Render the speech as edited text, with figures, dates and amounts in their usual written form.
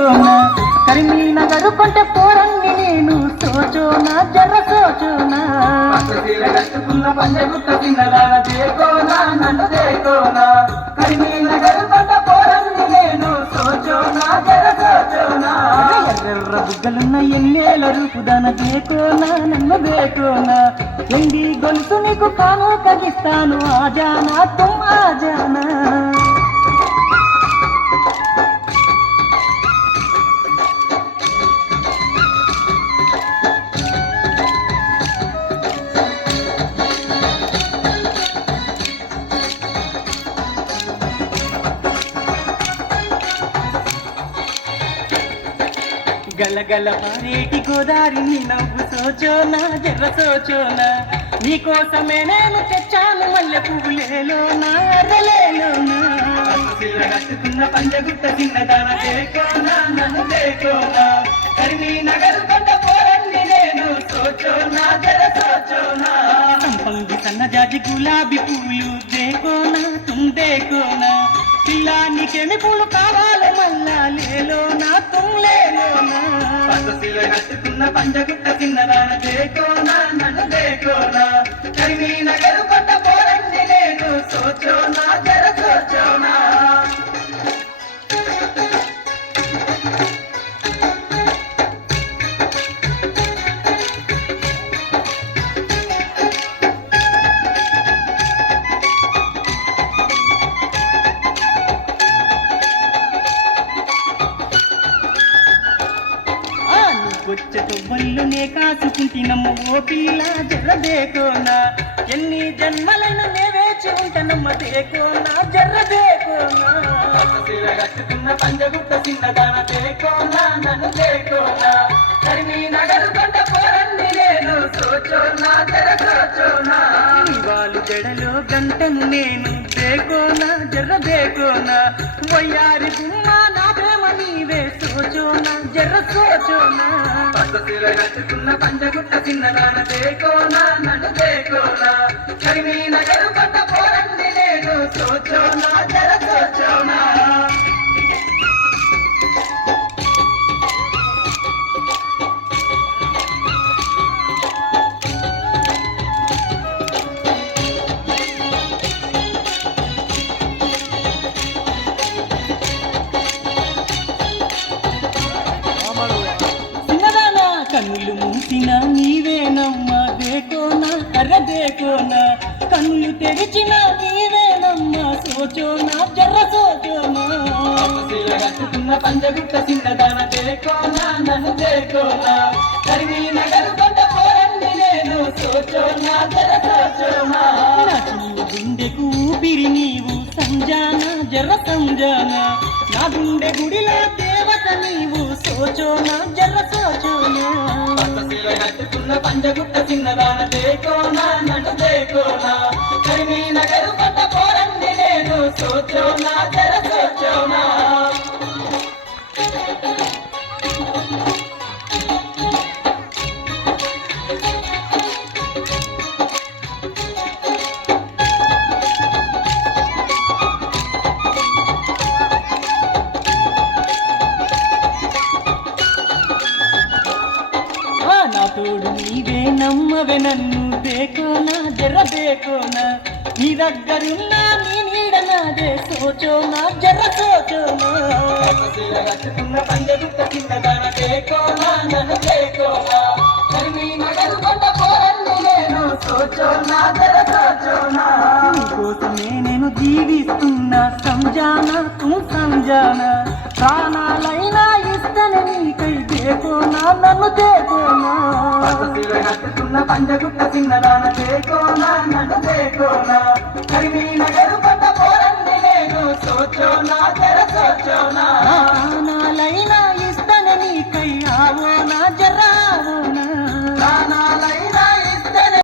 దేకోనా కరీంనగర్ కొంట పోరండి నేను సోచోనా జర సోచోనా పచ్చసీర కట్టుకున్న పంజగుట్ట చిన్నదాన దేకోనా నన్ను దేకోనా కరీంనగర్ కొంట పోరండి నేను సోచోనా జర సోచోనా ఎర్ర బుగ్గలున్న ఎన్నేల రూపుదాన దేకోనా నన్ను దేకోనా ఎండి గొలుసు నీకు కాను కగిస్తాను ఆజానా తుమ్ ఆజానా గలగల పారేటి గోదారిని నవ్వు సోచోనా జర్ర సోచోనా నీకోసమే నేను తెచ్చాను మల్లె పువ్వులేలోనా అర్రలేలోనా పచ్చసీర కట్టుకున్న పంజగుట్ట చిన్నదాన దేకోనా నన్ను దేకోనా కరీంనగర్ కొంట పోరండి నేను సోచోనా జర సోచోనా సంపంగి సన్నజాజి గులాబీ పూలు దేకోనా తుమ్ దేకోనా పిల్లా నీకేమి పూలు కావాలి మళ్ళా లేలోనా తుమ్ లేలోనా పచ్చసీర కట్టుకున్న పంజగుట్ట చిన్నదాన దేకోనా నన్ను దేకోనా కరీంనగర్ కొంట పోరండి నేను సోచోనా జర సోచోనా వచ్చేతో బల్లునే కాసుకుంటినమ్మ ఓ పిల్ల జర్ర దేకోనా ఎన్ని జన్మలైన నే వేచి ఉంటానమ్మ దేకోనా జర్ర దేకోనా పచ్చసీర కట్టుకున్న పంజగుట్ట చిన్నదాన దేకోనా నన్ను దేకోనా కరీంనగర్ కొంట పోరండి నేను సోచోనా జర సోచోనా వాళ్ళు జడలో గంటను నేను దేకోనా జర్ర దేకోనా వయ్యారి గుమ్మ నా ప్రేమ నీవే సోచోనా జర్ర సోచోనా పచ్చసీర కట్టుకున్న పంజగుట్ట చిన్నదాన దేకోనా నన్ను దేకోనా కరీంనగర్ కొంట పోరండి నేను సోచోనా జర సోచోనా చిన్నదానా కన్నులు మూసిన నీవేనమ్మా దేకోనా అర్ర దేకోనా కన్నులు తెరిచిన నీవేనమ్మా సోచోనా జర్ర సోచోనా పచ్చసీర కట్టుకున్న పంజగుట్ట చిన్నదాన దేకోనా నన్ను దేకోనా కరీంనగర్ కొంట పోరండి నేను సోచోనా జర సోచోనా నా చిన్న గుండెకు ఊపిరి నీవు సంజానా జర్ర సంజానా నా గుండె గుడిలో దేవత నీవు సోచోనా జర్ర సోచోనా పచ్చసీర కట్టుకున్న పంజగుట్ట చిన్నదాన దేకోనా నన్ను దేకోనా కరీంనగర్ కొంట పోరండి నేను సోచోనా జర సోచోనా నా తోడు నీవే నమ్మవే నన్ను దేకోనా జర్ర దేకోనా నీ దగ్గరున్నా నీ నీడ నాదే సోచోనా జర్ర సోచోనా పచ్చసీర కట్టుకున్న పంజగుట్ట చిన్నదాన దేకోనా నన్ను దేకోనా కరీంనగర్ కొంట పోరండి నేను సోచోనా జర సోచోనా నీకోసమే నేను జీవిస్తున్నా సంజానా తూ సంజానా ప్రాణాలైనా ఇస్తని నీకై దేకోనా నన్ను దేకోనా పచ్చసీర కట్టుకున్న పంజగుట్ట చిన్నదాన దేకోనా నన్ను దేకోనా కరీంనగర్ కొంట పోరండి నేను సోచోనా జర సోచోనా నా